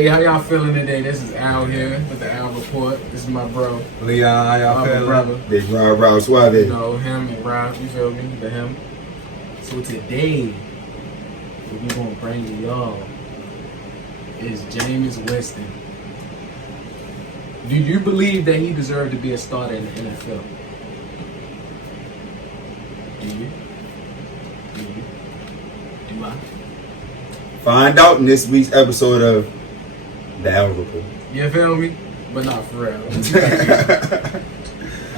Hey, how y'all feeling today? This is Al here with the Al Report. This is my bro. Leon, how y'all feeling? Brother. Big Rob Suave. You know, him and Rob, you feel me? The him. So today, what we gonna bring to y'all is Jameis Winston. Do you believe that he deserved to be a starter in the NFL? Do you? Do I? Find out in this week's episode of The Al Report. You feel me? But not for real.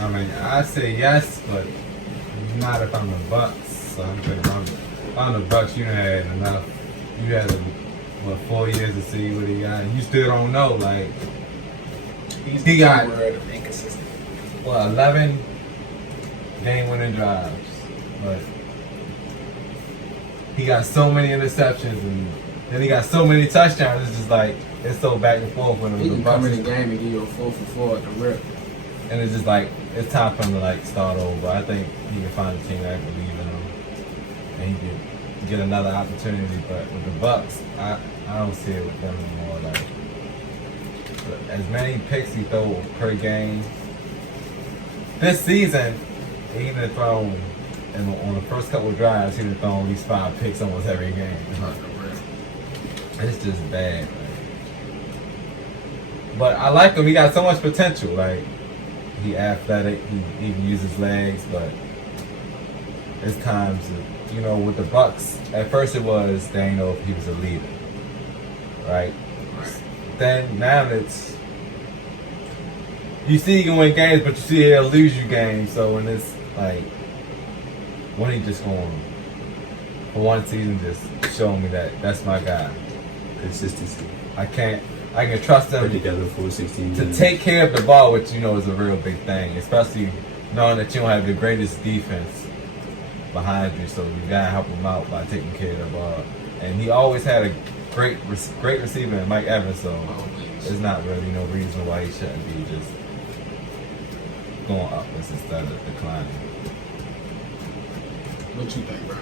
I mean, I say yes, but not if I'm the Bucks. So I'm thinking if I'm the Bucks, you had enough. You had 4 years to see what he got. And you still don't know. Like, he got inconsistent. 11 game-winning drives, but he got so many interceptions, and then he got so many touchdowns. It's just like it's so back and forth with him. He can come in the game and give you a 4 for 4 at the rip. And it's just like it's time for him to like start over. I think he can find a team that can believe in him, and he can get another opportunity. But with the Bucks, I don't see it with them anymore. Like as many picks he throw per game this season, he even thrown. And on the first couple of drives, he'd have thrown at least 5 picks almost every game. It's just bad. But I like him. He got so much potential. Like, he athletic. He can use his legs. But it's times, with the Bucks, at first it was, they didn't know if he was a leader. Right? Then, now it's, you see he can win games, but you see he'll lose you games. So when it's like, when he just going for one season, just showing me that that's my guy. Consistency. I can trust him Put together for 16 to years. take care of the ball, which is a real big thing, especially knowing that you don't have the greatest defense behind you, so you gotta help him out by taking care of the ball. And he always had a great receiver in Mike Evans, so there's not really no reason why he shouldn't be just going upwards instead of declining. What you think, bro?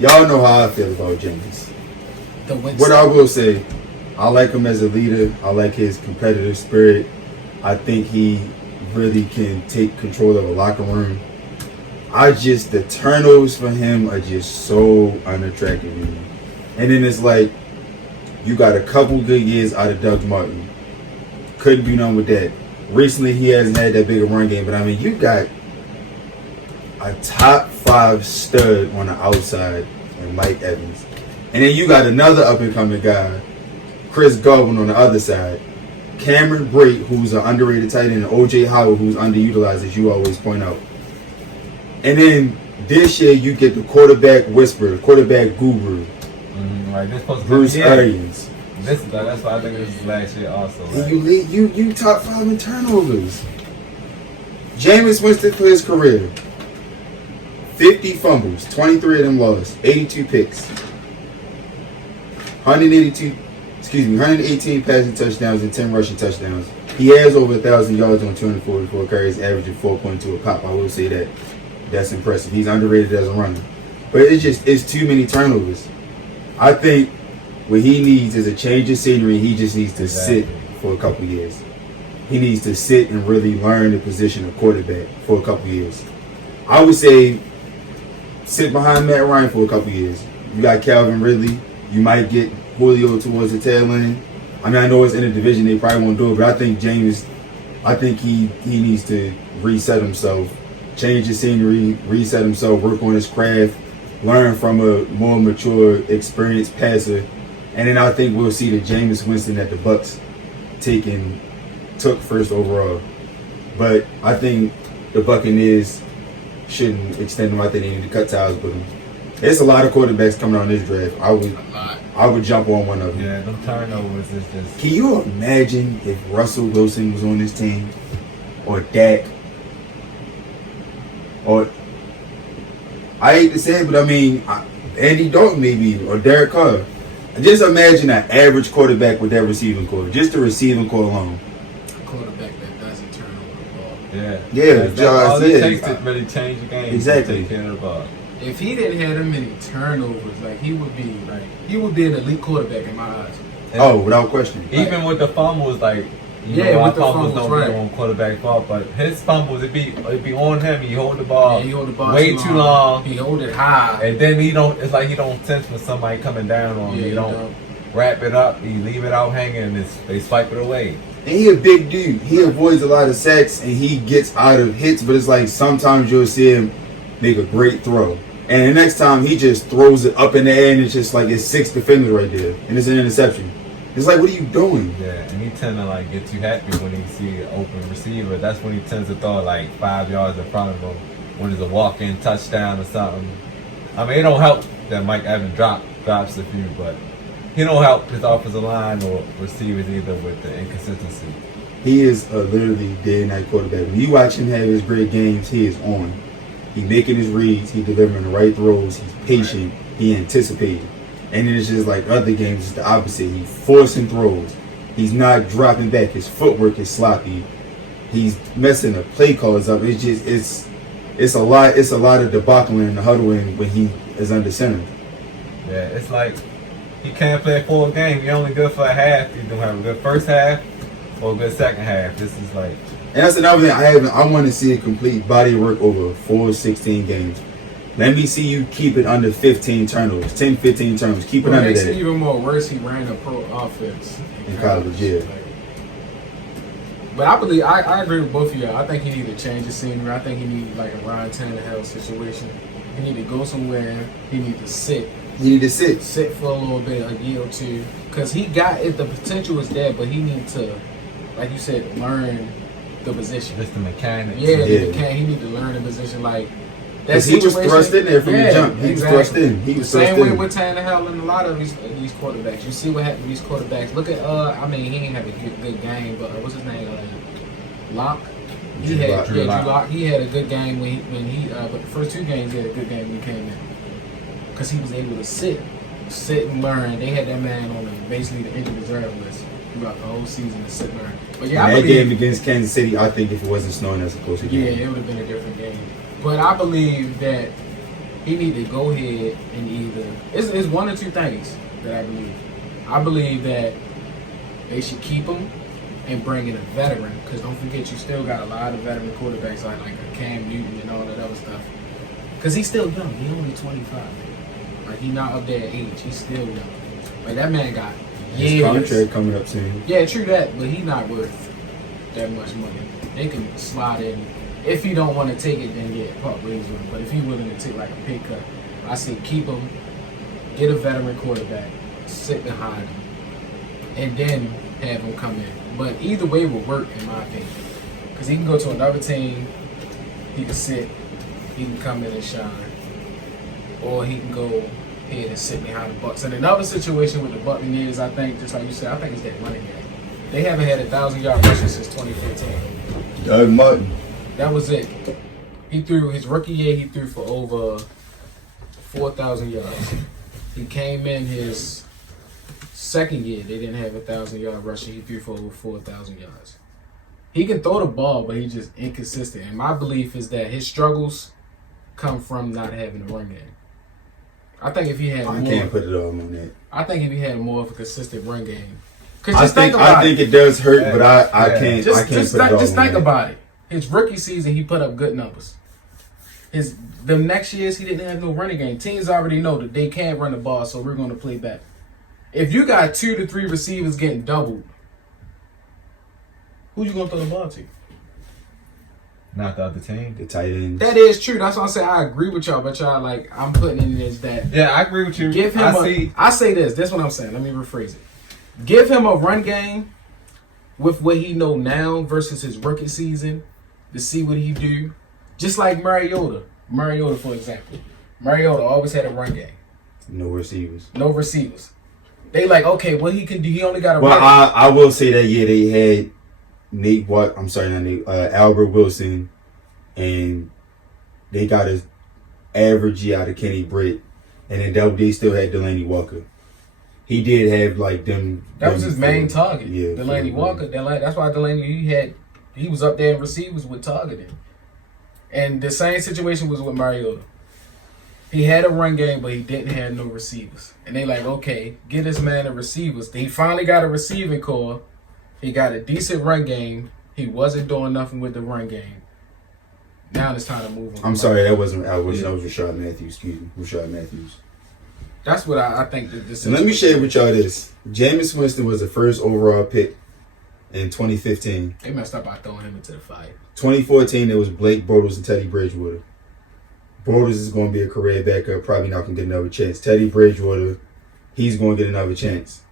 Y'all know how I feel about Jameis. What What I will say, I like him as a leader. I like his competitive spirit. I think he really can take control of a locker room. The turnovers for him are just so unattractive to me. And then it's like, you got a couple good years out of Doug Martin. Couldn't be done with that. Recently, he hasn't had that big a run game, but I mean, you got a top 5 stud on the outside and Mike Evans. And then you got another up-and-coming guy, Chris Godwin on the other side. Cameron Brate, who's an underrated tight end, and O.J. Howard, who's underutilized, as you always point out. And then this year, you get the quarterback whisperer, quarterback guru, Right, this supposed to Bruce be Arians. That's why I think this is last year also. And Right? you top 5 in turnovers. Jameis Winston for his career. 50 fumbles, 23 of them lost, 82 picks, 118 passing touchdowns and 10 rushing touchdowns. He has over 1,000 yards on 244 carries, averaging 4.2 a pop. I will say that. That's impressive. He's underrated as a runner. But it's too many turnovers. I think what he needs is a change of scenery. He just needs to sit for a couple years. He needs to sit and really learn the position of quarterback for a couple years. I would say sit behind Matt Ryan for a couple years. You got Calvin Ridley. You might get Julio towards the tail end. I mean, I know it's in a division they probably won't do it, but I think Jameis, he needs to reset himself, change his scenery, reset himself, work on his craft, learn from a more mature, experienced passer, and then I think we'll see the Jameis Winston that the Bucks took first overall. But I think the Buccaneers shouldn't extend him. I think they need to cut ties with him. There's a lot of quarterbacks coming on this draft. I would jump on one of them. Yeah, them turnovers is just. Can you imagine if Russell Wilson was on this team, or Dak, or I hate to say it, but I mean Andy Dalton maybe, or Derek Carr. Just imagine an average quarterback with that receiving core, just the receiving core alone. A quarterback that doesn't turn over the ball. Yeah. Yeah, All it takes to really change the game. Exactly. To take care of the ball. if he didn't have that many turnovers, like he would be an elite quarterback in my eyes. Oh, without question. Even with the fumbles, like with the fumbles fumbles, don't right. be on quarterback fault, but his fumbles it be on him. He hold the ball, way too long. He hold it high, and then he don't. It's like he don't sense when somebody coming down on him. He don't wrap it up. He leave it out hanging, and they swipe it away. And he a big dude. He avoids a lot of sacks and he gets out of hits, but it's like sometimes you'll see him make a great throw. And the next time he just throws it up in the air and it's just like it's 6 defenders right there. And it's an interception. It's like, what are you doing? Yeah, and he tend to like get too happy when he see an open receiver. That's when he tends to throw it like 5 yards in front of him when it's a walk-in touchdown or something. I mean, it don't help that Mike Evans drops a few, but he don't help his offensive line or receivers either with the inconsistency. He is a literally day-and-night quarterback. When you watch him have his great games, he is on. He making his reads. He delivering the right throws. He's patient. He anticipating. And then it's just like other games, it's the opposite. He's forcing throws. He's not dropping back. His footwork is sloppy. He's messing the play calls up. It's just it's a lot of debacling and huddling when he is under center. Yeah, it's like he can't play a full game. He only good for a half. He don't have a good first half or a good second half. This is like. And that's another thing I want to see a complete body of work over 4 16 games. Let me see you keep it under 15 turnovers, 10, 15 turnovers. Keep it under that. It even more worse, he ran a pro offense in college, yeah. But I believe I agree with both of y'all. I think he need to change the scenery. I think he need like a Ryan Tannehill situation. He need to go somewhere. He need to sit. He need to sit for a little bit, a year or two, because he got it. The potential is there, but he need to, like you said, learn the position. Just the mechanics. Yeah, the mechanic. He need to learn the position. Like that he was thrust in there from the jump. He was thrust in. He was the same thrust way in. with Tannehill and a lot of these quarterbacks. You see what happened with these quarterbacks. Look at I mean, he ain't have a good game, but what's his name? Locke. Drew Lock. He had a good game when he but the first 2 games he had a good game when he came in because he was able to sit and learn. They had that man on basically the injured reserve list throughout the whole season to sit and learn. But yeah, that game against Kansas City, I think if it wasn't snowing, that's a closer game. Yeah, it would have been a different game. But I believe that he need to go ahead and either it's 1 or 2 things that I believe. I believe that they should keep him and bring in a veteran, because don't forget you still got a lot of veteran quarterbacks like a Cam Newton and all that other stuff. Because he's still young. He's only 25. Like he's not up there in age. He's still young. Like that man got years. His contract coming up soon. Yeah, true that, but he's not worth that much money. They can slide in. If he don't want to take it, then yeah, part ways with him. But if he's willing to take like a pay cut, I say keep him, get a veteran quarterback, sit behind him, and then have him come in. But either way will work in my opinion. Because he can go to another team, he can sit, he can come in and shine. Or he can go ahead and sit behind the Bucs. And another situation with the Buccaneers, I think, just like you said, I think it's that running game. They haven't had 1,000-yard rushing since 2015. Doug Martin. That was it. He threw his rookie year. He threw for over 4,000 yards. He came in his second year. They didn't have 1,000-yard rushing. He threw for over 4,000 yards. He can throw the ball, but he's just inconsistent. And my belief is that his struggles come from not having a run game. I think if he had I can't put it all on that. I think if he had more of a consistent run game. I think it does hurt, but I can't. Just put it all just on think that. about it. His rookie season, he put up good numbers. The next years, he didn't have no running game. Teams already know that they can't run the ball, so we're going to play back. If you got 2 to 3 receivers getting doubled, who you going to throw the ball to? Not the other team. The tight ends. That is true. That's why I say I agree with y'all, but y'all like I'm putting in this that. Yeah, I agree with you. Give him I say this. That's what I'm saying. Let me rephrase it. Give him a run game with what he know now versus his rookie season to see what he do. Just like Mariota. Mariota, for example. Mariota always had a run game. No receivers. No receivers. They like, okay, what he can do, he only got a Well, run. I will say that, yeah, they had Albert Wilson, and they got his average out of Kenny Britt, and then they still had Delaney Walker. He did have like them. That was his main target. Yeah, Delaney Walker. That's why Delaney he was up there in receivers with targeting. And the same situation was with Mariota. He had a run game, but he didn't have no receivers. And they like, okay, get this man a receivers. He finally got a receiving core. He got a decent run game. He wasn't doing nothing with the run game. Now it's time to move on. I'm sorry, that was Rashad Matthews. Excuse me, Rashad Matthews. That's what I think that this is. Let me share with y'all this. Jameis Winston was the first overall pick in 2015. They messed up by throwing him into the fire. 2014, it was Blake Bortles and Teddy Bridgewater. Bortles is going to be a career backup, probably not going to get another chance. Teddy Bridgewater, he's going to get another chance.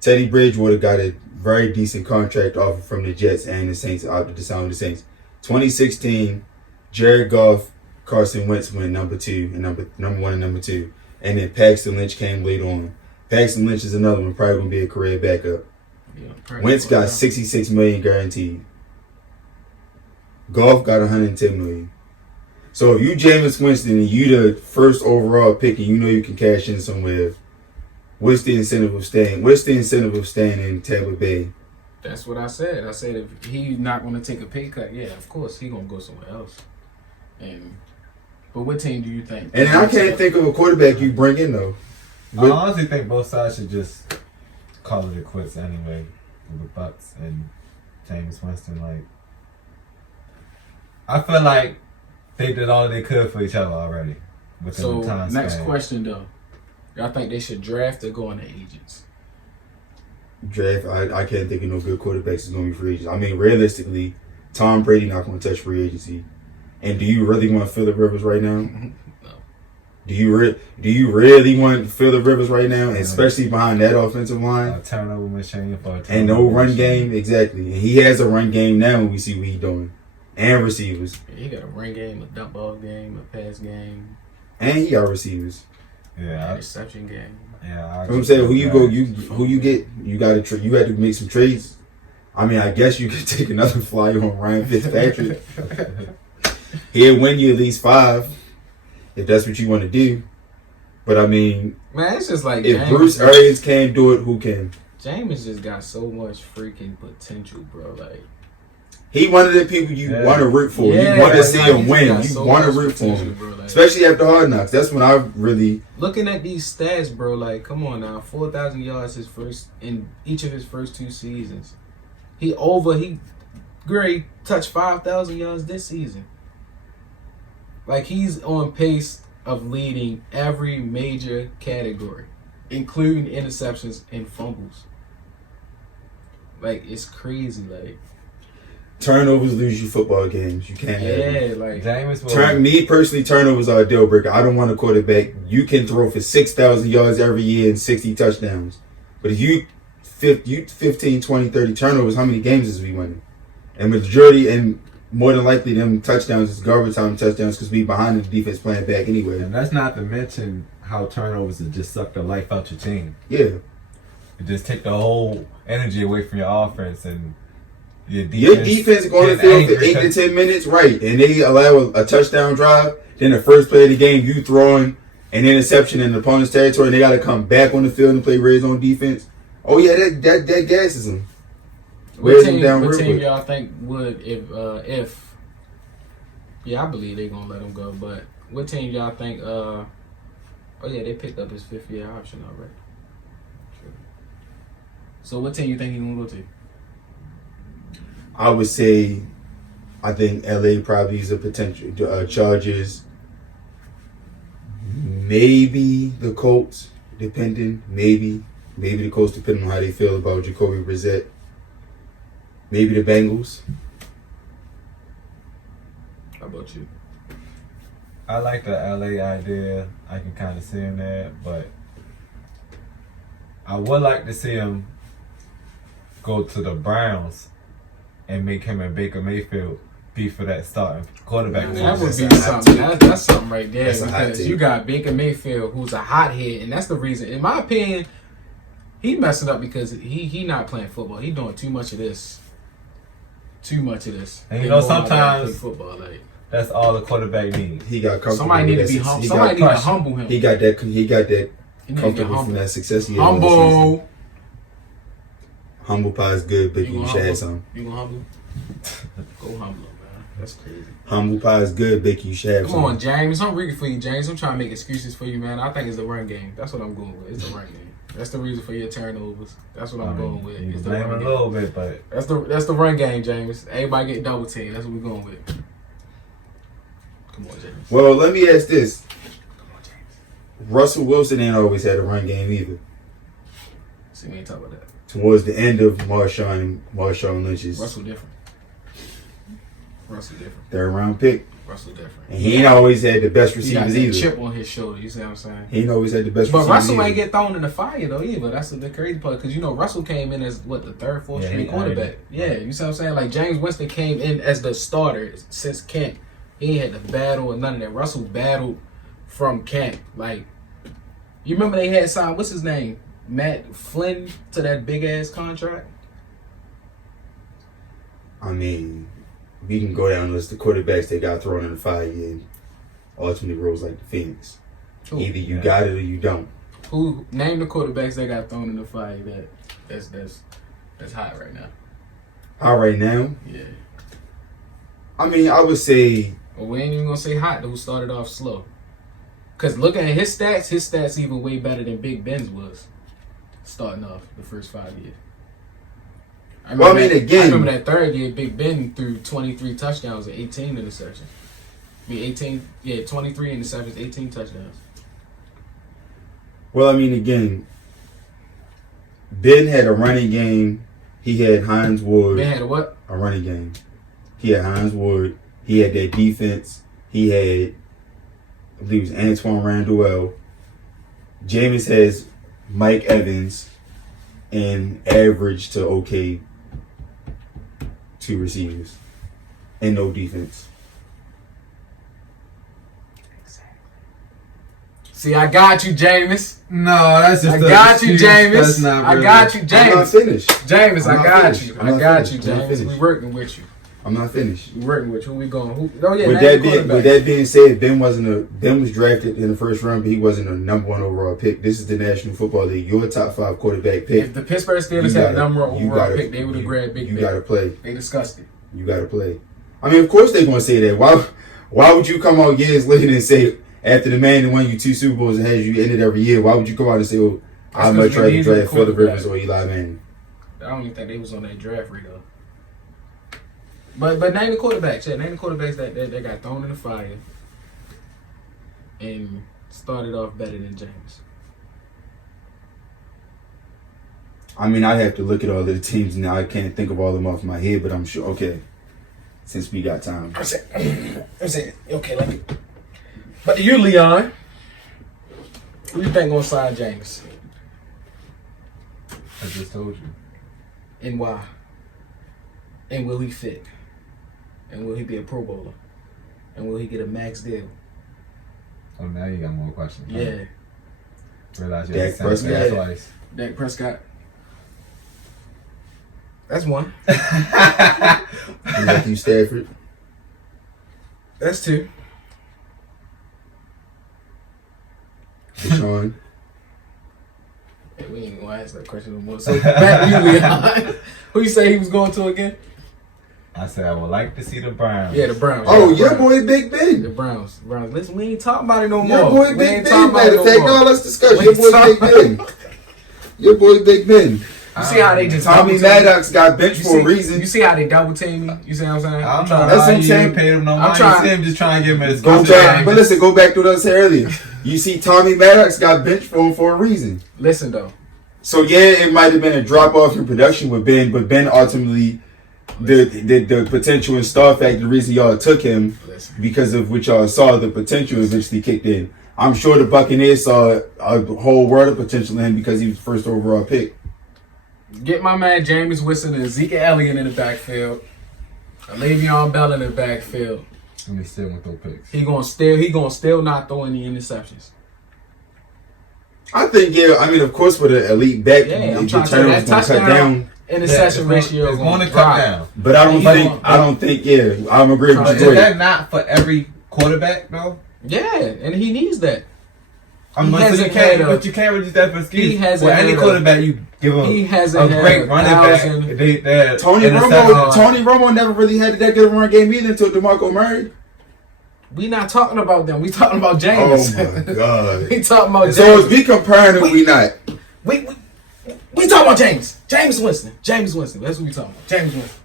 Teddy Bridgewater got a very decent contract offer from the Jets and the Saints, out of the sound of the Saints. 2016, Jared Goff, Carson Wentz went number 2 and number 1 and number 2. And then Paxton Lynch came later on. Paxton Lynch is another one, probably going to be a career backup. Yeah, Wentz got $66 million guaranteed. Goff got $110 million. So if you Jameis Winston and you the first overall pick and you know you can cash in somewhere, what's the incentive of staying? What's the incentive of staying in Tampa Bay? That's what I said. I said if he's not going to take a pay cut, yeah, of course he's going to go somewhere else. But what team do you think? And I can't think of a quarterback you bring in though. I honestly think both sides should just call it quits anyway with the Bucks and Jameis Winston. Like, I feel like they did all they could for each other already. So next question though, y'all think they should draft or go on the agents? Draft. I can't think of no good quarterbacks is going to be free agents. I mean, realistically, Tom Brady not going to touch free agency. And do you really want Phillip Rivers right now? No. Do you really want Phillip Rivers right now, especially behind that offensive line? A turnover machine for a turnover and no run machine. game, exactly. And he has a run game now when we see what he's doing. And receivers. Yeah, he got a run game, a dump ball game, a pass game. And he got receivers. Yeah. A reception game. Yeah. I'm saying, who you get? You got to you had to make some trades. I mean, I guess you could take another flyer on Ryan Fitzpatrick. He'll win you at least 5 if that's what you want to do. But I mean, man, it's just like if Bruce Arians can't do it, who can? Jameis just got so much freaking potential, bro. Like, he one of the people you want to root for. You want to see him win. You want to root for him, bro, like, especially after Hard Knocks. That's when I really looking at these stats, bro. Like, come on now, 4,000 yards his first in each of his first 2 seasons. He touched 5,000 yards this season. Like, he's on pace of leading every major category, including interceptions and fumbles. Like, it's crazy. Like, turnovers lose you football games. You can't have them. Yeah, like Jameis me personally, turnovers are a deal breaker. I don't want a quarterback. You can throw for 6,000 yards every year and 60 touchdowns. But if you 15, 20, 30 turnovers, how many games is we winning? And majority and more than likely them touchdowns is garbage time touchdowns because we behind the defense playing back anyway. And that's not to mention how turnovers will just suck the life out your team. Yeah. It just take the whole energy away from your offense and your defense going to the field for 8 to 10 minutes, right? And they allow a touchdown drive. Then the first play of the game, you throwing an interception in the opponent's territory, and they got to come back on the field and play red zone defense. Oh yeah, that gasses them. What team y'all think would if? Yeah, I believe they're gonna let him go. But what team y'all think? Oh yeah, they picked up his 5th-year option already. Sure. So what team you think he's gonna go to? I would say, I think LA probably is a potential. Chargers, maybe the Colts, depending. Maybe the Colts, depending on how they feel about Jacoby Brissett. Maybe the Bengals. How about you? I like the LA idea. I can kind of see him there, but I would like to see him go to the Browns and make him and Baker Mayfield be for that starting quarterback. That would be something. That's something right there. Because you got Baker Mayfield, who's a hothead, and that's the reason. In my opinion, he messing up because he not playing football. He doing too much of this. And you know, sometimes football, like, that's all the quarterback needs. He got comfortable. Somebody need to be humble. Somebody need to humble him. He got that comfortable from that success he had. Humble. Humble pie is good, but you should have some. You gonna humble? Go humble him, man. That's crazy. Humble pie is good, Vic. You should have Come some. on, James. I'm rooting for you, James. I'm trying to make excuses for you, man. I think it's the run game. That's what I'm going with. It's the run game. That's the reason for your turnovers. That's what I'm going with. You It's the blame run a game. little bit, but That's the run game, James. Everybody get double team. That's what we're going with. Come on, James. Well, let me ask this. Come on, James. Russell Wilson ain't always had a run game either. See, we ain't talking about that. Towards the end of Marshawn Lynch's Russell different. Russell different. third round pick. Russell different. And he ain't always had the best He got receivers that either. chip on his shoulder. You see what I'm saying? He ain't always had the best But receivers Russell either. ain't get thrown in the fire though either. That's the crazy part because Russell came in as what the third, fourth Yeah, string he quarterback. added. Yeah, you see what I'm saying? Like James Winston came in as the starter since camp. He ain't had to battle or none of that. Russell battled from camp. Like you remember they had signed what's his name? Matt Flynn to that big ass contract. I mean, we can go down the list of quarterbacks that got thrown in the fire and ultimately rose like the Phoenix. Who? Either you got it or you don't. Who name the quarterbacks that got thrown in the fire that's hot right now? All right now, Yeah. I mean, I would say Well, we ain't even gonna say hot. Who started off slow? Cause looking at his stats even way better than Big Ben's was starting off the first 5 years. I remember that third year, Big Ben threw 23 touchdowns and 18 interceptions. 23 interceptions, 18 touchdowns. well, I mean, again, Ben had a running game. He had Hines Ward. Ben had a what? A running game. He had Hines Ward. He had that defense. He had, I believe it was Antoine Randall. Jameis has Mike Evans and average to okay 2 receivers and no defense. See, I got you, Jameis. no, that's just. I got you, Jameis. I got you, I'm not Jameis. finished. Jameis, I'm I not got finished. you. I'm I not got finished. you, I'm not Jameis. finished. We working with you. I'm not finished. We working with you. Who we going? Oh yeah, With that being said, Ben was drafted in the first round, but he wasn't a number 1 overall pick. This is the National Football League. You're a top 5 quarterback pick. If the Pittsburgh Steelers had the number 1 overall pick, they would have grabbed Big Ben. You gotta play. They discussed it. You gotta play. I mean, of course they're gonna say that. Why would you come out years later and say after the man that won you 2 Super Bowls and has you in it every year? Why would you come out and say, "Oh, I That's much 'cause rather we draft needed a Phillip Rivers quarterback. or Eli Manning"? I don't even think they was on that draft radar. But name the quarterbacks. Yeah, name the quarterbacks that got thrown in the fire and started off better than James. I mean, I'd have to look at all of the teams now. I can't think of all of them off my head, but I'm sure. Okay, since we got time. I'm saying, okay, let me. But you, Leon, who you think gonna sign James? I just told you. And why? And will he fit? And will he be a Pro Bowler? And will he get a max deal? Oh, now you got more questions. Yeah. Realize you Dak had to say Prescott. that twice. Dak Prescott. That's one. Matthew Stafford. That's 2. Deshaun. Hey, we ain't gonna ask that question no more. So back to you, Leon. Who you say he was going to again? I said I would like to see the Browns. Yeah, the Browns. Oh, the your Browns. boy Big Ben. The Browns. Listen, we ain't talking about it no more. Your boy We Big ain't Ben. talking about it Matter of fact, more. no, let's discuss. We Your ain't boy Big talking- Ben. Your boy Big Ben. You see how they just Tommy double team me? Maddox got benched for a reason. You see how they double team me? You see what I'm saying? I don't know That's why what I'm you saying. ain't paid him no I'm money. trying- You see him just trying to give him his Go I'm back, trying. but listen, go back to what I said earlier. You see, Tommy Maddox got benched for a reason. Listen though. So yeah, it might have been a drop off in production with Ben, but Ben ultimately, the potential and star factor, the reason y'all took him Listen. because of what y'all saw, the potential eventually kicked in. I'm sure the Buccaneers saw a whole world of potential in him because he was the first overall pick. Get my man Jameis Winston and Zeke Elliott in the backfield. Le'Veon Bell in the backfield. Let me still with those picks. He gonna still not throw any interceptions. I think, yeah, I mean, of course, with an elite back, Yeah, I'm the trying to say turnovers that going to cut touchdown down. interception ratio is going to cut drop. down. But I don't think, yeah, I'm agreeing with But you. is that not for every quarterback though? Yeah, and he needs that. But you can't really use that for excuse. He hasn't any had quarterback you give him he a hasn't had great running back. Tony Romo never really had that good of a run game either until DeMarco Murray. We not talking about them. We talking about Jameis. Oh my god. We talking about Jameis. So is we comparing or we not? We talking about James. James Winston. James Winston. That's what we talking about. James Winston.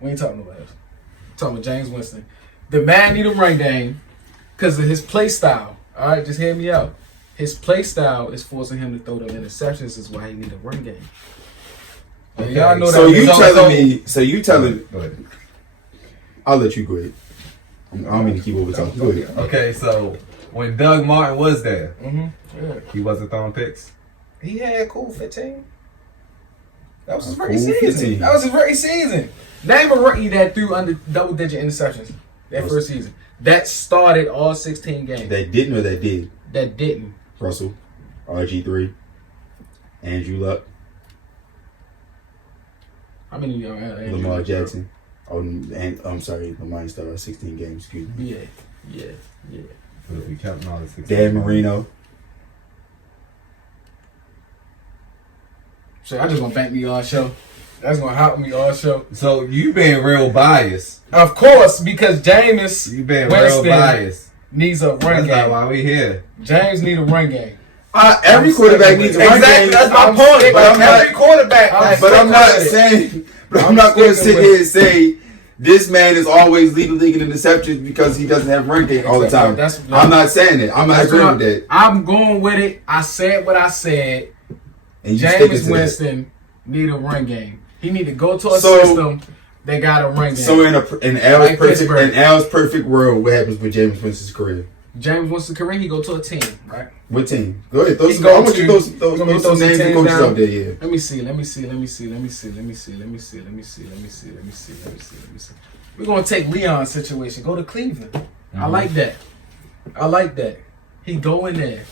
We ain't talking about us. We talking about James Winston. The man need a run game because of his play style. All right, just hear me out. His play style is forcing him to throw them interceptions. Is why he need a run game. Okay. Y'all know So that. you telling me? Go ahead. I'll let you go ahead. I don't mean to keep over talking. Go ahead. Okay, so when Doug Martin was there, He wasn't throwing picks. He had cool 15. That was his Cool rookie season. 15. That was his rookie season. Name a rookie that threw under double-digit interceptions that first season. That started all 16 games. That didn't or that did? That didn't. Russell, RG3, Andrew Luck, How many? Lamar Jackson. Oh, and I'm sorry, Lamar started 16 games. Excuse me. Yeah. But if we count all the 16. Dan Marino. So I just gonna bank me all show. That's gonna help me all show. So you being real biased. Of course, because Jameis You being Winston real biased. needs a run That's not game. why we here. James need a run game. Every quarterback needs a run game. That's my I'm point. sticking But with every quarterback. But I'm not saying. But I'm not going to sit here and say this man is always leading the league in interceptions because he doesn't have run game all the time. I'm not saying it. I'm not agreeing with that. I'm going with it. I said what I said. And you sticking Jameis to Winston need a run game. He need to go to a system that got a run game. So in Al's Pittsburgh. perfect world, what happens with Jameis Winston's career? James Winston's career, he go to a team, right? What team? Go ahead. He go I want you to throw you some names and coaches out there. Yeah. Let me see. We're gonna take Leon's situation. Go to Cleveland. I like that. He go in there.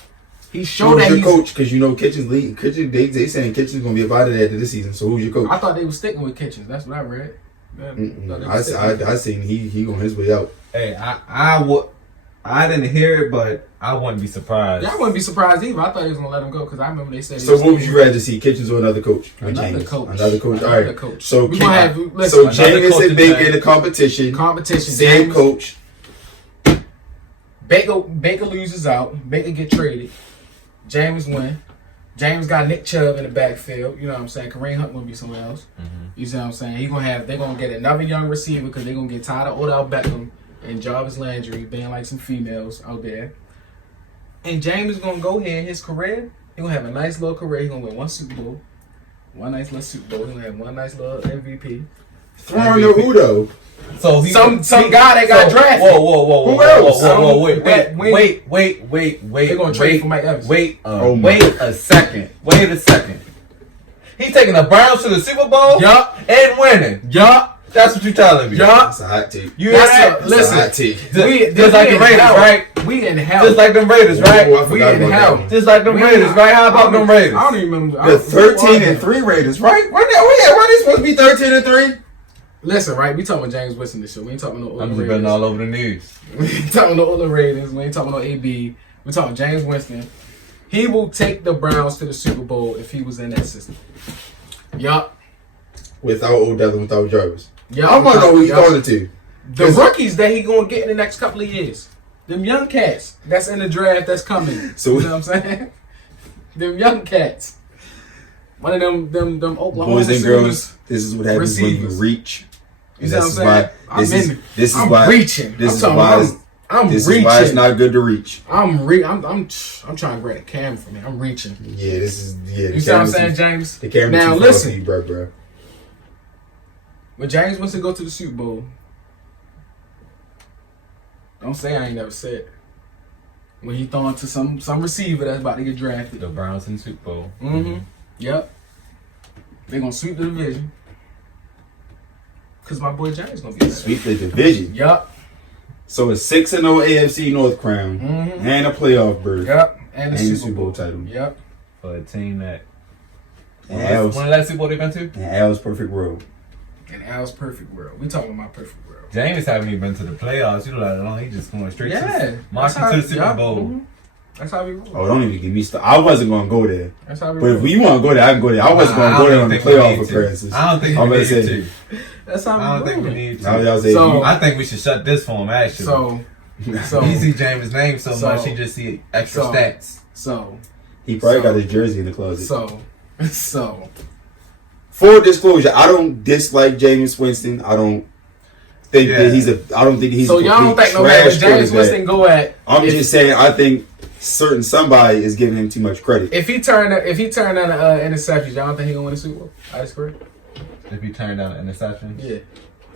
He showed that Who's he's your coach? Because you know Kitchens lead. Kitchens, they saying Kitchens gonna be about it after this season. So who's your coach? I thought they were sticking with Kitchens. That's what I read. I seen he on his way out. Hey, I didn't hear it, but I wouldn't be surprised. Yeah, I wouldn't be surprised either. I thought he was gonna let him go because I remember they said. So what would you rather see, Kitchens or another coach? Another coach. Another coach. All right. Coach. So we gonna have so Jameis and Baker in the competition. Same James, coach. Baker loses out. Baker get traded. James win. James got Nick Chubb in the backfield. You know what I'm saying? Kareem Hunt gonna be somewhere else. You see what I'm saying? They're gonna get another young receiver because they're gonna get tired of Odell Beckham and Jarvis Landry being like some females out there. And James is gonna go here in his career. He gonna have a nice little career. He gonna win one Super Bowl. One nice little Super Bowl. He gonna have one nice little MVP. Throwing to who though? So some guy that got drafted. Whoa. Who else? Whoa. Wait. They're gonna trade for Mike Evans. Wait a second. He's taking the Browns to the Super Bowl. Yup. And winning. Yup. That's what you're telling me. Yup. That's a hot take. You hear that? That's a hot take. Just like the Raiders, right? We in hell. Just like them Raiders, right? Oh, I forgot about that one. Just like them Raiders, right? How about them Raiders? I don't even remember. The 13-3 Raiders, right? Where they supposed to be 13-3? Listen, right? We talking about James Winston this show. We ain't talking no other I'm just Raiders. betting all over the news. We ain't talking no other Raiders. We ain't talking no AB. We talking James Winston. He will take the Browns to the Super Bowl if he was in that system. Yup. Without Odell and without Jarvis. Yup. I want to know who he's going to. The rookies that he gonna get in the next couple of years. Them young cats that's in the draft that's coming. So you know what I'm saying? Them young cats. One of them Oklahoma boys and receivers. girls, this is what happens when you reach. You see what I'm saying? This is I'm why reaching. This is I'm why reaching. is why it's not good to reach. I'm trying to grab a camera from me. I'm reaching. Yeah, this is You see what I'm saying, James? The camera now too listen, you, bro. when James wants to go to the Super Bowl, don't say I ain't never said. When he throwing to some receiver that's about to get drafted. The Browns in the Super Bowl. Mm-hmm. Yep. They're gonna sweep the division. Cause my boy James gonna be there. Sweep the division. Yup. So it's 6-0 AFC North crown and a playoff berth. Yup. And the Super Bowl title. Yep. For a team that. And Al's, When the last Super Bowl they been to? and Al's perfect world. In Al's perfect world. We talking about my perfect world. James haven't even been to the playoffs. You know that long. He just going straight Yeah. to marching to the Super Bowl. That's how we roll. Oh, don't even get me started. I wasn't gonna go there. That's how we But roll. if you want to go there, I can go there. I wasn't gonna go there on the playoff appearances. I don't think I'm we gonna need say. to. That's how we I don't think we roll. need Now to. y'all say So- I think we should shut this for him, actually. So he see Jameis' name so So- much, he just see extra so- stats. so he probably so- got his jersey in the closet. so Full disclosure, I don't dislike Jameis Winston. I don't think that he's a. I don't think he's. so a y'all don't complete think no matter trash James quarterback. Winston go at. I'm if, just saying. I think somebody is giving him too much credit. if he turned on interceptions, y'all don't think he gonna win the Super Bowl? That's correct. If he turned down an interception. Yeah.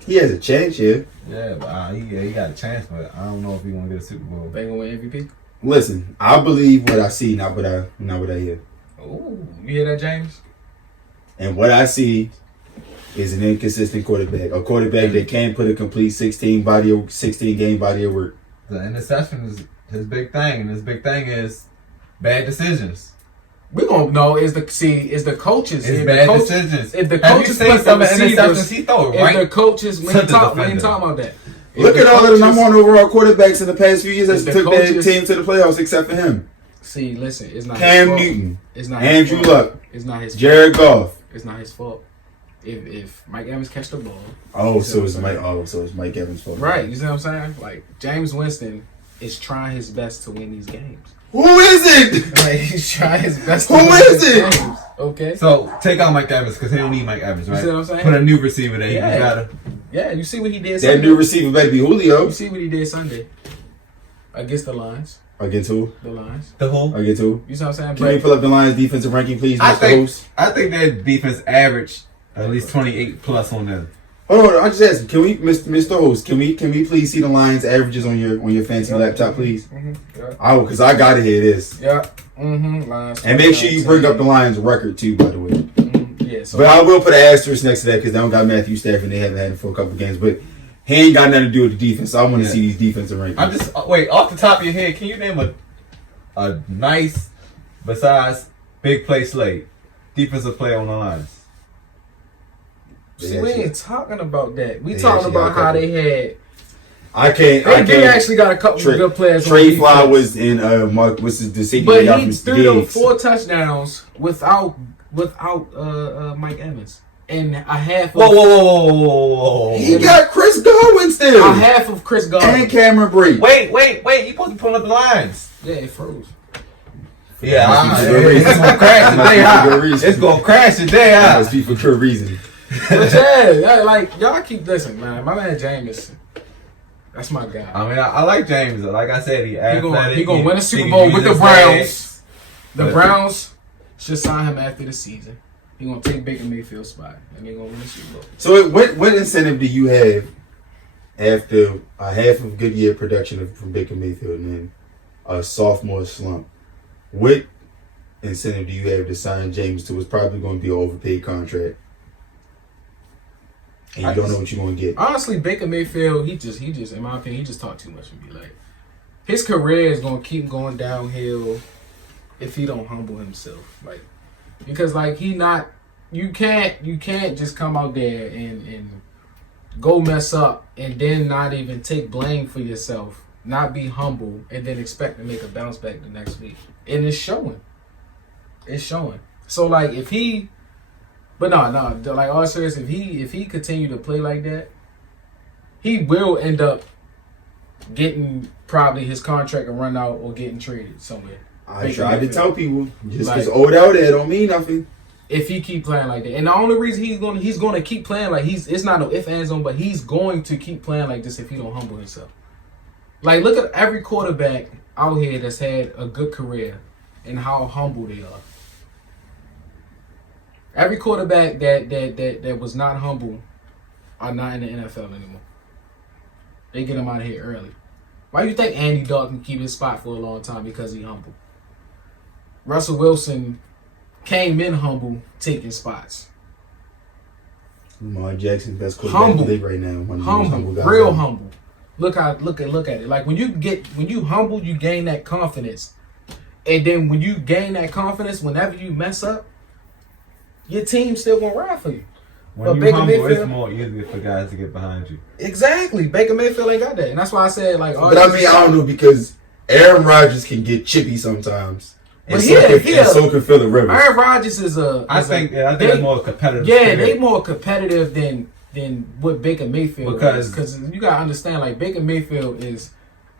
He has a chance here. Yeah, but he got a chance, but I don't know if he gonna get a Super Bowl. They gonna win MVP. Listen, I believe what I see, not what I hear. Oh, you hear that, James? And what I see is an inconsistent quarterback. A quarterback that can't put a complete 16 game body of work. The interception is his big thing, and his big thing is bad decisions. We gonna know is the coaches. It's if bad the coach, decisions. If the Have you coaches seen put the some of the receivers, interceptions he throw if right the coaches we to ain't the talking defender. about that. If Look the at all of the coaches- number one overall quarterbacks in the past few years If that the took their coaches- team to the playoffs, except for him. See, listen, it's not Cam his fault. Newton, It's not Andrew his fault. Luck, It's not his Jared fault. Goff. It's not his fault. If Mike Evans catch the ball, So it's Mike Evans' fault. right? You see what I'm saying? Like James Winston is trying his best to win these games. Who is it? Like he's trying his best. Who to win is these it? games, okay. So take out Mike Evans because he don't need Mike Evans, right? see what I'm saying? Put a new receiver there. Yeah. You gotta. Yeah, you see what he did. That Sunday? new receiver better be Julio. You see what he did Sunday against the Lions. Against who? The Lions. The whole. Against who? You see what I'm saying? Can we pull up the Lions defensive ranking, please, I Mr. think Host? their defense averaged at least 28 plus on them. Hold on, I just asked. Can we, Mr. Host? Can we please see the Lions averages on your fancy laptop, please? Yeah. Because I gotta hear this. Yeah. Lions. And make sure you bring up the Lions record too, by the way. Yeah. So But I will put an asterisk next to that because they don't got Matthew Stafford and they haven't had him for a couple games. But he ain't got nothing to do with the defense. So I want to Yeah. see these defensive rankings. I'm just wait off the top of your head. Can you name a nice besides big play slate defensive player on the Lions? see, we ain't talking about that. We They talking actually got about a how couple. they had. I can't. They actually got a couple of good players. Trey on defense. Flowers and Mark. What's the safety? But they got he from threw them Gibbs. 4 touchdowns without Mike Evans and a half. Whoa. He got Chris Godwin still. A half of Chris Godwin. And Cameron Brate. Wait. You supposed to pull up the lines. Yeah, it froze. Yeah, Must be for good reason. it's gonna crash today, Must be for huh? good reason. It's gonna crash today, That huh? must be for good reason. But yeah, like y'all keep listening, man. My man Jameis, that's my guy. I mean, I like James. Like I said, he athletic. He gonna win a Super he Bowl can with the use his Browns. legs. The But- Browns should sign him after the season. He gonna take Baker Mayfield's spot, and they gonna win the Super Bowl. So what incentive do you have after a half of good year production from Baker Mayfield and then a sophomore slump? What incentive do you have to sign James to what's probably going to be an overpaid contract? And you don't know what you're going to get. Honestly, Baker Mayfield, he just, in my opinion, he just talked too much to me. Like, his career is gonna keep going downhill if he don't humble himself. Like, because like you can't just come out there and go mess up and then not even take blame for yourself, not be humble, and then expect to make a bounce back the next week. And it's showing. It's showing. So like if he, but no, like all serious, if he continue to play like that, he will end up getting probably his contract and run out or getting traded somewhere. I tried to tell people, just Like- because old out there don't mean nothing. If he keep playing like that, and the only reason he's gonna keep playing like it's not no if ands on, but he's going to keep playing like this if he don't humble himself. Like look at every quarterback out here that's had a good career and how humble they are. Every quarterback that was not humble are not in the NFL anymore. They get him out of here early. Why do you think Andy Dalton keep his spot for a long time? Because he humble. Russell Wilson came in humble, taking spots. Lamar Jackson, best quarterback in the league right now. One of the most Humble, guys real ever. humble. Look at it. Like when you humble, you gain that confidence, and then when you gain that confidence, whenever you mess up, your team still gonna ride for you. When But you Baker humble, Mayfield- it's more easy for guys to get behind you. Exactly. Baker Mayfield ain't got that, and that's why I said like. But I mean, I don't know because Aaron Rodgers can get chippy sometimes. And But so can Phillip Rivers. Aaron Rodgers is a. I think it's more competitive. Yeah, they more competitive than what Baker Mayfield because you gotta understand, like, Baker Mayfield is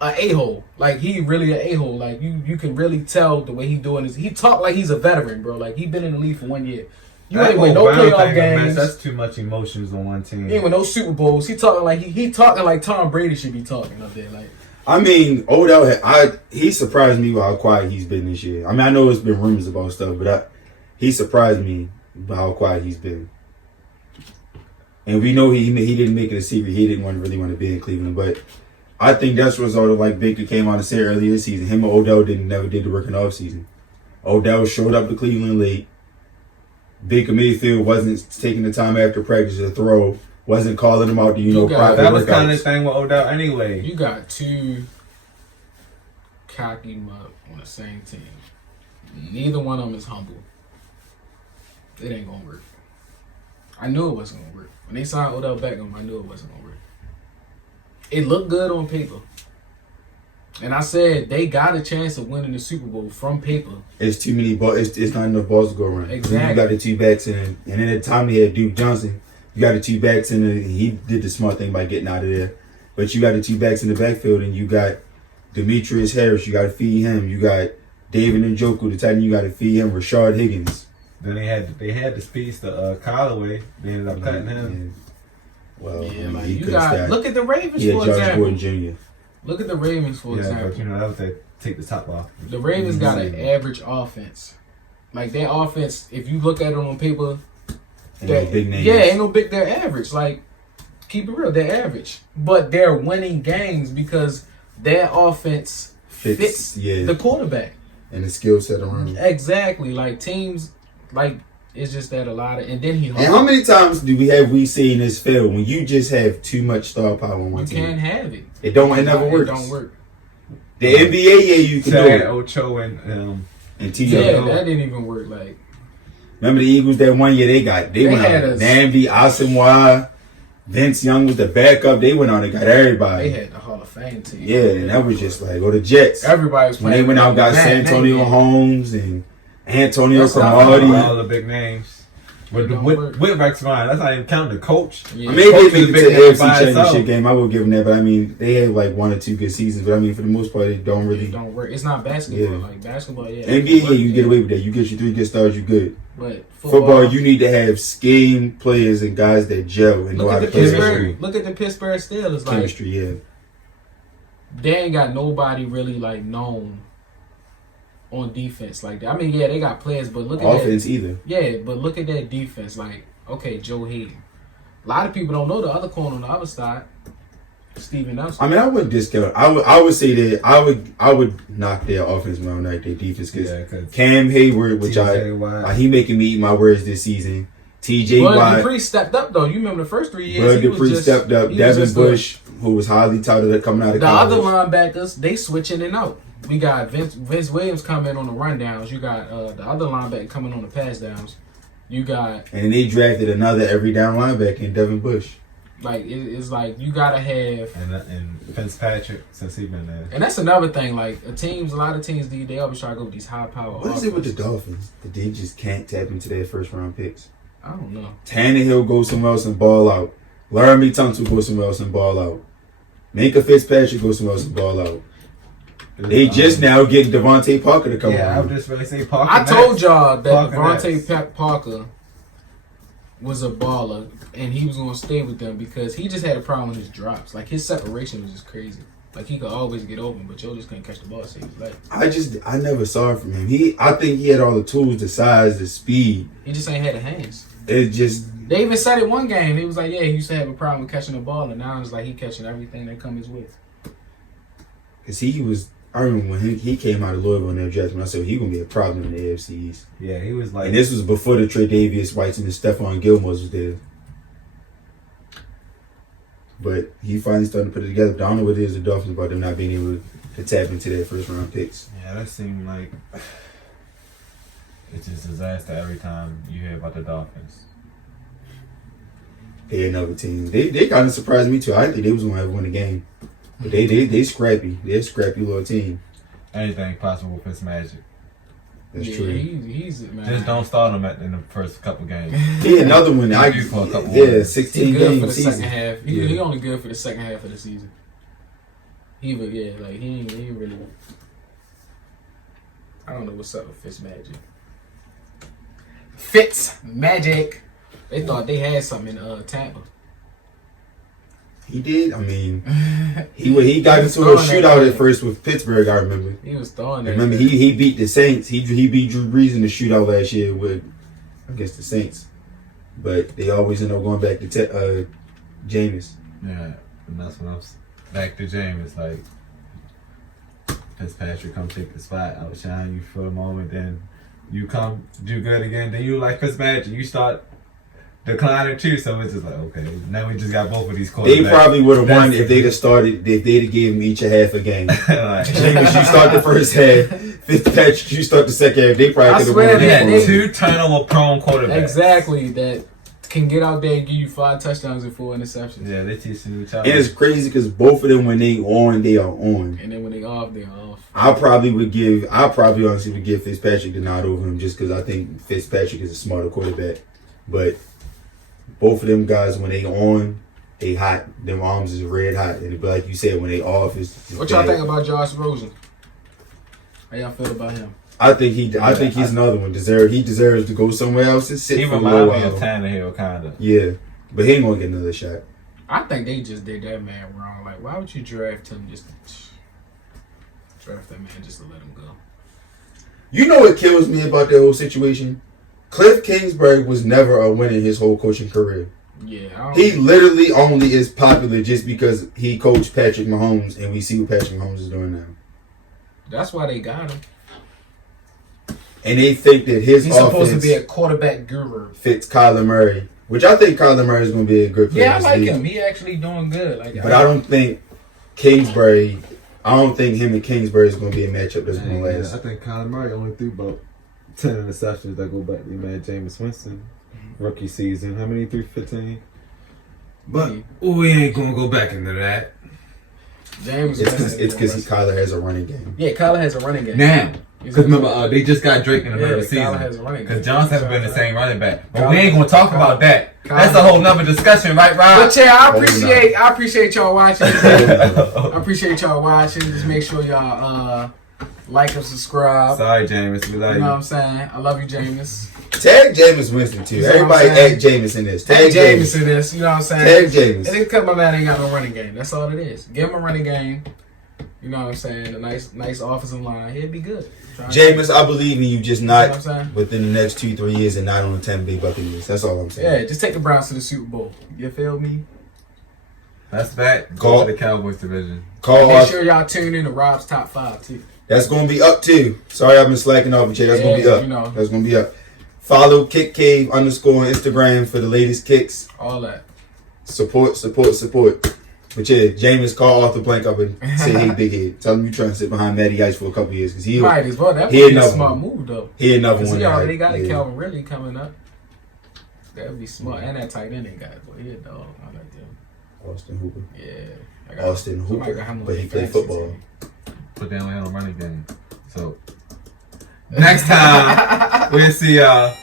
a a-hole. Like, he really a a-hole. Like, you can really tell the way he doing this. He talk like he's a veteran, bro. Like, he been in the league for 1 year. You ain't win no playoff games. That's too much emotions on one team. He ain't win no Super Bowls. He talking like he talking like Tom Brady should be talking up there. Like, I mean, Odell, he surprised me with how quiet he's been this year. I mean, I know it's been rumors about stuff, but he surprised me by how quiet he's been. And we know he didn't make it a secret. He didn't really want to be in Cleveland, but I think that's a result of, like Baker came out and said earlier this season. Him and Odell never did the work in the offseason. Odell showed up to Cleveland late. Baker Mayfield wasn't taking the time after practice to throw. Wasn't calling him out to, private that was workouts. kind of the thing with Odell anyway. you got two cocky mug on the same team. Neither one of them is humble. It ain't gonna work. I knew it wasn't gonna work. When they signed Odell Beckham, I knew it wasn't gonna work. It looked good on paper. And I said they got a chance of winning the Super Bowl from paper. It's too many balls. It's not enough balls to go around. Exactly. You got the two backs in, and then at the time they had Duke Johnson. You got the two backs in, and he did the smart thing by getting out of there. But you got the two backs in the backfield, and you got Demetrius Harris. You got to feed him. You got David Njoku, the tight end. You got to feed him. Rashard Higgins. Then they had the speedster Callaway. They ended up cutting him. Well, Yeah, like, he you could got have look at the Ravens, Yeah, for Josh example. Gordon Jr. Look at the Ravens, for example. But that was they take the top off. The Ravens got an average offense. Like, their offense, if you look at it on paper, Ain't no big names. yeah, ain't no big. They're average. Like, keep it real, they're average. But they're winning games because their offense fits the quarterback. And the skill set around him. Exactly. Like, teams, like, it's just that a lot of, and then And how many times do we seen this fail when you just have too much star power on one you team? can't have it. It never works. It don't work. The NBA, you can do it. Ocho and T.J. Yeah, that didn't even work. Like, Remember the Eagles that 1 year they went had out. us. Namdi, Asamoah, Vince Young was the backup. They went out and got everybody. they had the Hall of Fame team. Yeah, and that was just like, the Jets. Everybody was When they playing went out, with got that Santonio name. Holmes and Antonio That's not Cromartie. all the big names. With Rex Ryan, that's not even counting the coach. Yeah. I mean, they Coach made is it a to big the name AFC by Championship itself. game. I will give them that, but I mean, they had like 1 or 2 good seasons. But I mean, for the most part, they don't really. It don't work. It's not basketball. Yeah. Like, basketball, yeah. NBA, you get away with that. You get your 3 good stars, you good. But Football, you need to have scheme players and guys that gel and know look how at to the play Pittsburgh. Look at the Pittsburgh Steelers. Like, chemistry. Yeah. they ain't got nobody really like known on defense like that. I mean, yeah, they got players, but look at Offense that. either. Yeah, but look at that defense. Like, okay, Joe Hayden. A lot of people don't know the other corner on the other side, Steven Nelson. I mean, I wouldn't discount. I would say that I would knock their offense around like their defense because Cam Hayward, which he making me eat my words this season. TJ Bud Watt, Dupree stepped up though. You remember the first 3 years? Bud Dupree stepped up. Devin Bush, who was highly touted at coming out of the college. other linebackers, they switching in and out. We got Vince Williams coming on the rundowns. You got the other linebacker coming on the pass downs. You got, and then they drafted another every down linebacker in Devin Bush. like, it's like you gotta have, and Fitzpatrick since he been there. and that's another thing. Like, a lot of teams, they always try to go with these high power. What is it with the Dolphins that they just can't tap into their first round picks? I don't know. Tannehill goes somewhere else and ball out. Laramie Tunsil goes somewhere else and ball out. Minka Fitzpatrick goes somewhere else and ball out. They just now getting Devontae Parker to come I on. was just going to say Parker. I told y'all that Parker Devontae Parker was a baller, and he was gonna stay with them because he just had a problem with his drops. Like, his separation was just crazy. Like, he could always get open, but Joe just couldn't catch the ball. So he was like, I never saw it from him. I think he had all the tools, the size, the speed. he just ain't had the hands. It just They even said it one game. He was like, yeah, he used to have a problem with catching the ball, and now it's like he catching everything that comes his way. because he was. I remember when he came out of Louisville in their draft, I said he gonna be a problem in the AFC East. Yeah, he was like. And this was before the Tre'Davious Whites and the Stephon Gilmore's was there. But he finally started to put it together. But I don't know what it is the Dolphins about them not being able to tap into their first round picks. Yeah, that seemed like it's just a disaster every time you hear about the Dolphins. They're another team. They kind of surprised me too. I didn't think they was gonna ever win the game. But they scrappy. They're a scrappy little team. anything possible with Fitzmagic. That's yeah, true. He's man. Just don't start him in the first couple games. He another one. For a couple Yeah, weeks. 16 He good game for the season. second half. Yeah. He only good for the second half of the season. He ain't really. I don't know what's up with Fitzmagic. Fitzmagic. They thought they had something in Tampa. He did. I mean, he got into a shootout at first with Pittsburgh. I remember. He was throwing that. Remember, he beat the Saints. He beat Drew Brees in the shootout last year with, I guess, the Saints. But they always end up going back to Jameis. Yeah, and that's when I'm back to Jameis. Like, Fitzpatrick come take the spot, outshine you for a moment, then you come do good again, then you like Fitzmagic, you start declining too. So it's just like, okay, now we just got both of these quarterbacks. They probably would have won if they'd have started. If they'd have gave them each a half a game. Like, Jameis, you start the first half. Fitzpatrick, you start the second half. They probably I could have swear won. they that had two turnover prone quarterbacks. Exactly. That can get out there and give you 5 touchdowns and 4 interceptions. Yeah, they teaching each other. And it's crazy because both of them, when they on, they are on. And then when they off, they're off. I probably honestly would give Fitzpatrick the nod over him just because I think Fitzpatrick is a smarter quarterback. But both of them guys, when they on, they hot. Them arms is red hot. And but like you said, when they off, it's What y'all think about Josh Rosen? How y'all feel about him? I think he's another one. He deserves to go somewhere else and sit he for a little reminds me of while. Tannehill, kind of. Yeah, but he ain't gonna get another shot. I think they just did that man wrong. Like, why would you draft him just to let him go? You know what kills me about that whole situation? Cliff Kingsbury was never a winner in his whole coaching career. Yeah, He literally only is popular just because he coached Patrick Mahomes, and we see what Patrick Mahomes is doing now. that's why they got him. And they think that his He's offense supposed to be a quarterback guru. fits Kyler Murray, which I think Kyler Murray is going to be a good player. Yeah, I in this like league. him. He actually doing good. Like, But I don't think Kingsbury. I don't think him and Kingsbury is going to be a matchup that's going to I last. think Kyler Murray only threw about 10 interceptions that go back to Jameis Winston. Rookie season. How many threw? 15? But we ain't going to go back into that. James. It's because Kyler has a running game. Yeah, Kyler has a running game. Now. Because remember, they just got Drake in the middle of the Kyler has season. a running game. Because Johnson hasn't been the same running back. But Kyler- we ain't going to talk about that. That's a Kyler- whole nother discussion, right, Rob? But yeah, I appreciate y'all watching. I appreciate y'all watching. Just make sure y'all like and subscribe. Sorry, Jameis. We love You know what you. I'm saying? I love you, Jameis. Tag Jameis Winston too. You see what Everybody I'm saying? add Jameis in this. Tag Tag Jameis Jameis. in this. You know what I'm saying? Tag Jameis. And it's because my man ain't got no running game. That's all it is. Give him a running game. You know what I'm saying? A nice offensive line. He'd be good. Jameis, I believe in you, just You know what I'm not saying? within the next 2-3 years and not on the 10 big Buccaneers. That's all I'm saying. Yeah, just take the Browns to the Super Bowl. You feel me? That's back. Call- Go to the Cowboys division. Call Make us. sure y'all tune in to Rob's Top 5 too. That's going to be up too. Sorry, I've been slacking off, but yeah, that's going to be Yeah, up. you know. That's going to be up. Follow Kick Cave _ on Instagram for the latest kicks. All that. Support. But yeah, Jameis, call Arthur Blank up and say, hey, big head. Tell him you trying to sit behind Matty Ice for a couple years. Because Might as well. That would he be a another smart one. move though. He another Because one. he that already I- got a yeah. Calvin Ridley coming up. That would be smart. And that tight end they got. Boy, he a dog. I like them. Austin Hooper. Yeah. Austin somebody Hooper. got him on But he the played fantasy football. team. But they only had a running game. So, next time, we'll see y'all.